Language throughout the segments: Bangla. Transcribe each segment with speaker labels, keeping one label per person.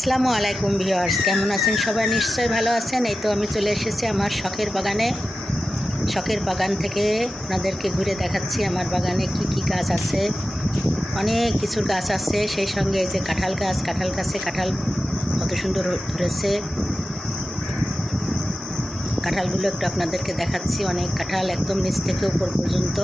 Speaker 1: আসসালামু আলাইকুম ভিওয়ার্স কেমন আছেন সবাই? নিশ্চয়ই ভালো আছেন। এই তো আমি চলে এসেছি আমার শখের বাগানে। শখের বাগান থেকে আপনাদেরকে ঘুরে দেখাচ্ছি আমার বাগানে কি কি গাছ আছে। অনেক কিছু গাছ আছে, সেই সঙ্গে এই যে কাঁঠাল গাছ, কাঁঠাল গাছে কাঁঠাল কত সুন্দর ধরেছে। কাঁঠালগুলো একটু আপনাদেরকে দেখাচ্ছি, অনেক কাঁঠাল একদম নিচ থেকে উপর পর্যন্ত।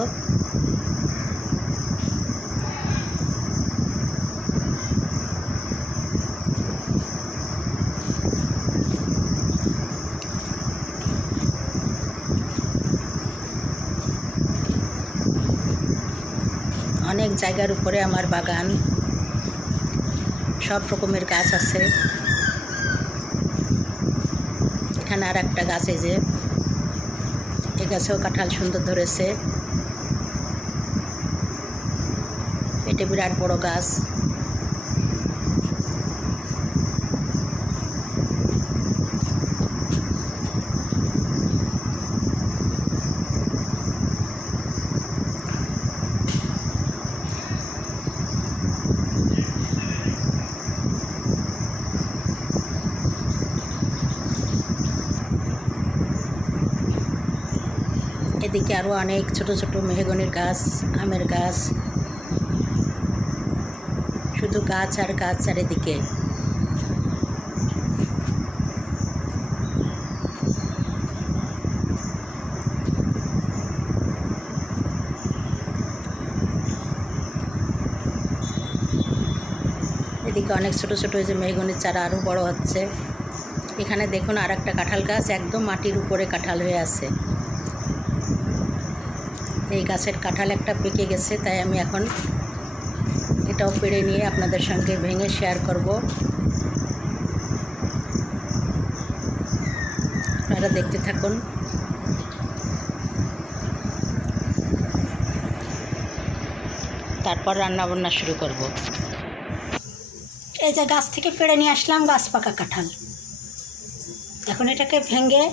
Speaker 1: অনেক জায়গার উপরে আমার বাগান। সব রকমের গাছ আছে। এখানে আর একটা গাছ এই যে। এ গাছেও কাঁঠাল সুন্দর ধরেছে। এটা বিরাট বড় গাছ। এদিকে আরও অনেক ছোট ছোট মেহগনির গাছ, আমের গাছ। শুধু গাছ আর গাছ চারিদিকে। এদিকে অনেক ছোট ছোট যে মেহগনির চারা আরও বড় হচ্ছে। এখানে দেখুন আর একটা কাঁঠাল গাছ, একদম মাটির উপরে কাঁঠাল হয়ে আছে। এই গাছের কাঁঠাল একটা পেকে গেছে, তাই আমি এখন এটাও পেড়ে নিয়ে আপনাদের সঙ্গে ভেঙে শেয়ার করব। আপনারা দেখতে থাকুন। তারপর রান্না বান্না শুরু করব। এই যে গাছ থেকে পেড়ে নিয়ে আসলাম গাছ পাকা কাঁঠাল। এখন এটাকে ভেঙে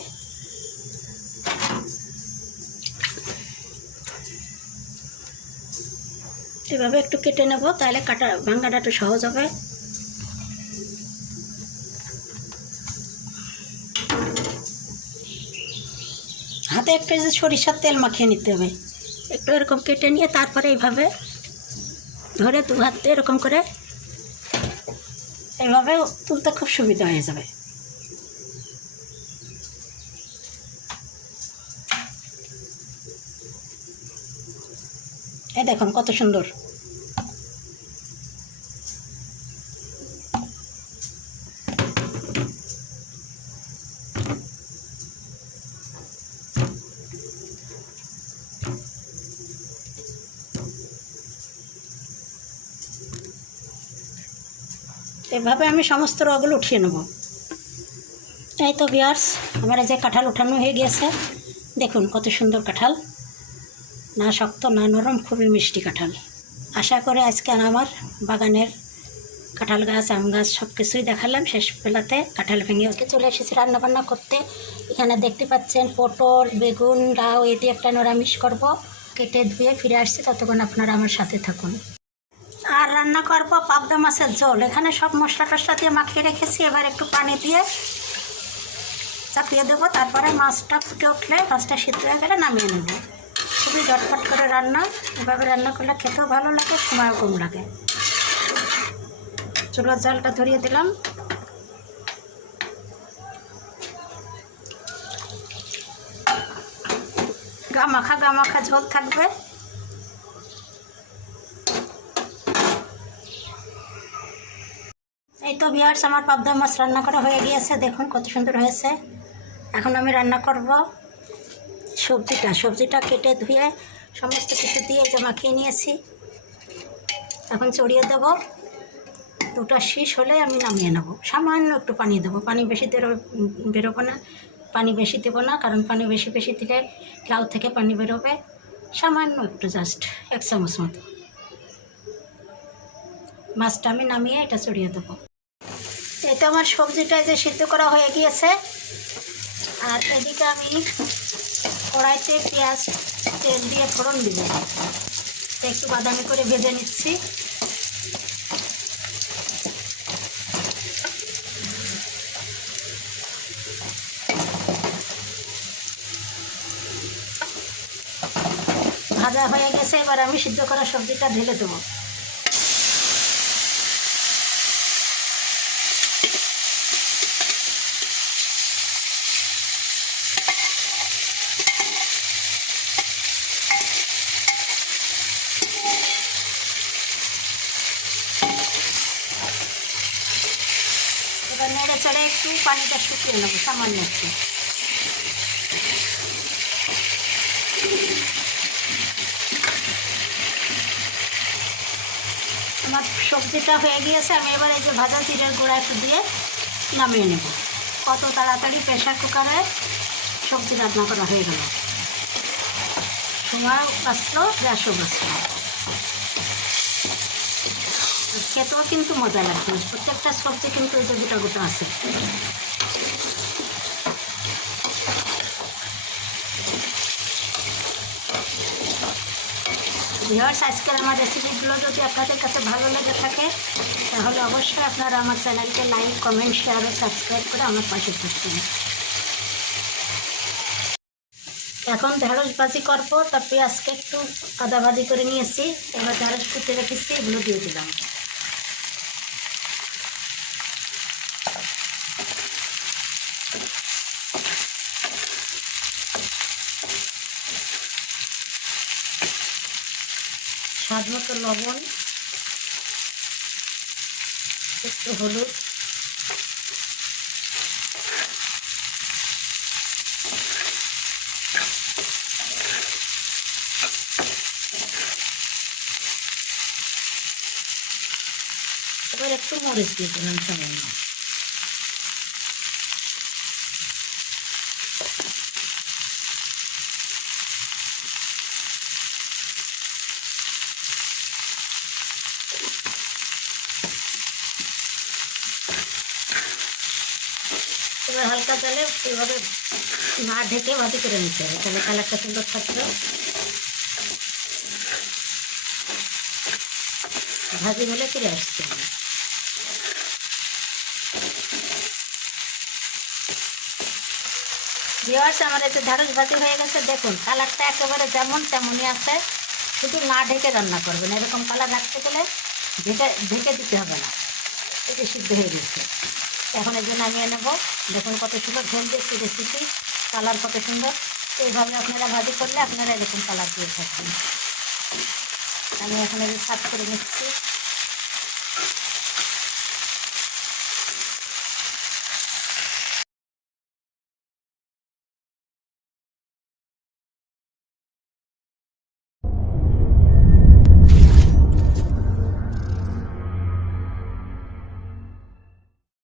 Speaker 1: এভাবে একটু কেটে নেব, তাহলে কাটা ভাঙাটা একটু সহজ হবে। হাতে একটা যে সরিষার তেল মাখিয়ে নিতে হবে, একটু এরকম কেটে নিয়ে তারপরে এইভাবে ধরে দু হাতে এরকম করে এইভাবে তুলতে খুব সুবিধা হয়ে যাবে। এই দেখুন কত সুন্দর। এভাবে আমি সমস্ত রগুলো উঠিয়ে নেব। এই তো বিয়ার্স আমার যে কাঁঠাল উঠানো হয়ে গিয়েছে, দেখুন কত সুন্দর কাঁঠাল। না শক্ত, না নরম, খুবই মিষ্টি কাঁঠাল। আশা করে আজকে আমার বাগানের কাঁঠাল গাছ, আম গাছ সব কিছুই দেখালাম। শেষ বেলাতে কাঁঠাল ভেঙে ওকে চলে এসেছি রান্নাবান্না করতে। এখানে দেখতে পাচ্ছেন পটল, বেগুন, লাউ এ দিয়ে একটা নিরামিষ করব। কেটে ধুয়ে ফিরে আসছি। ততক্ষণ আপনারা আমার সাথে থাকুন। রান্না করব পাবদা মাছের ঝোল। এখানে সব মশলা টশলা দিয়ে মাখিয়ে রেখেছি। এবার একটু পানি দিয়ে চাপিয়ে দেবো। তারপরে মাছটা ফুটে উঠলে মাছটা সিদ্ধ হয়ে গেলে নামিয়ে নেব। খুবই ঝটপট করে রান্না। এভাবে রান্না করলে খেতেও ভালো লাগে, সময়ও কম লাগে। চুলোর জালটা ধরিয়ে দিলাম। গামাখা গামাখা ঝোল থাকবে। তো বিয়ার্স আমার পাবদা মাছ রান্না করা হয়ে গিয়েছে। দেখুন কত সুন্দর হয়েছে। এখন আমি রান্না করব সবজিটা। সবজিটা কেটে ধুয়ে সমস্ত কিছু দিয়ে যে মাখিয়ে নিয়েছি। এখন চড়িয়ে দেবো। দুটো শীষ হলে আমি নামিয়ে নেব। সামান্য একটু পানি দেবো। পানি বেশি বেরো বেরোবো না। পানি বেশি দেবো না, কারণ পানি বেশি বেশি দিলে লাউ থেকে পানি বেরোবে। সামান্য একটু জাস্ট এক চামচ মতো। মাছটা আমি নামিয়ে এটা চড়িয়ে দেবো। এটা আমার সবজিটা যে সিদ্ধ করা হয়ে গিয়েছে। আর এদিকে আমি কড়াইতে পেঁয়াজ, তেল দিয়ে ফোড়ন দিব। একটু বাদামি করে ভেজে নিচ্ছি। ভাজা হয়ে গেছে, এবার আমি সিদ্ধ করা সবজিটা ঢেলে দেবো। এবার একটু পানিটা শুকিয়ে নেব, সামান্য একটু। আমার সবজিটা হয়ে গিয়েছে, আমি এবার এই যে ভাজা জিরের গুঁড়া একটু দিয়ে নামিয়ে নেব। কত তাড়াতাড়ি প্রেশার কুকারে সবজি রান্না করা হয়ে গেল। সময় বাঁচলো গ্যাসও বাঁচলো খেতেও কিন্তু মজা লাগবে প্রত্যেকটা সবজি কিন্তু এই যে গোটা গোটা আছে। ভিওয়ার্স আজকের আমার রেসিপিগুলো যদি আপনাদের কাছে ভালো লেগে থাকে, তাহলে অবশ্যই আপনারা আমার চ্যানেলকে লাইক কমেন্ট শেয়ার ও সাবস্ক্রাইব করে আমার পাশে থাকবেন। এখন ঢেঁড়স ভাজি করব, তারপরে আজকে একটু আদা ভাজি করে নিয়েছি। এবার ঢেঁড়স কুটে রেখেছি, এগুলো দিয়ে দিলাম। স্বাদ মতো লবণ একটু হলুদ। এবার একটু মরিচ দিয়ে দিলাম সামান্য। এবার হালকা তেলে এভাবে না ঢেকে ভাজি করে নিতে হবে। তাহলে কালারটা সুন্দর থাকবে। ভাজি হলে ফিরে আসতে হবে ভিওয়ার্স আমার যে ঢাড়স ভাজি হয়ে গেছে, দেখুন, কালারটা একেবারে যেমন তেমনই আছে। শুধু না ঢেকে রান্না করবেন। এরকম কালার রাখতে গেলে ঢেকে ঢেকে দিতে হবে না। এটা সিদ্ধ হয়ে গেছে। এখন এই জন্য নামিয়ে নেব। দেখুন কত সুন্দর ঝোল দিচ্ছি রেসিপি কালার কত সুন্দর। এইভাবে আপনারা ভাজি করলে আপনারা এরকম কালার দিয়ে থাকবেন। আমি এখন যে সাফ করে নিচ্ছি।